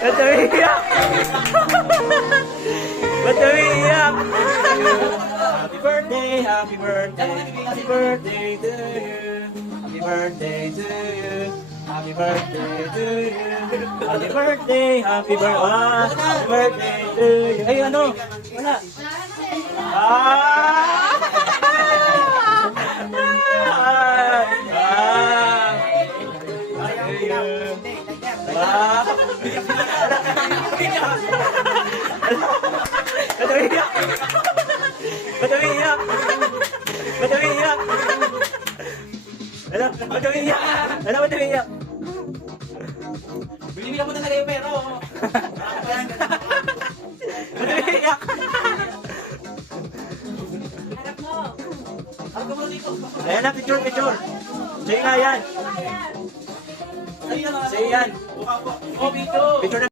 Ba't umiiyak? Ba't umiiyak? Happy birthday, happy birthday, happy birthday to you. Happy birthday to you. Happy birthday to you. Happy birthday, happy birthday to you. Ay, ano? Wala. Ah! Ba't umiiyak? Ba't umiiyak? Ba't umiiyak? Ano? Ba't umiiyak? Ano? Ba't umiiyak? Bili-bilang mo talaga yung pero. Ba't umiiyak? Harap mo. Harap mo dito. Ayan na, picture, picture. Sa'yo nga yan. Sa'yo yan. Sa'yo yan. Oh, video. Picture na.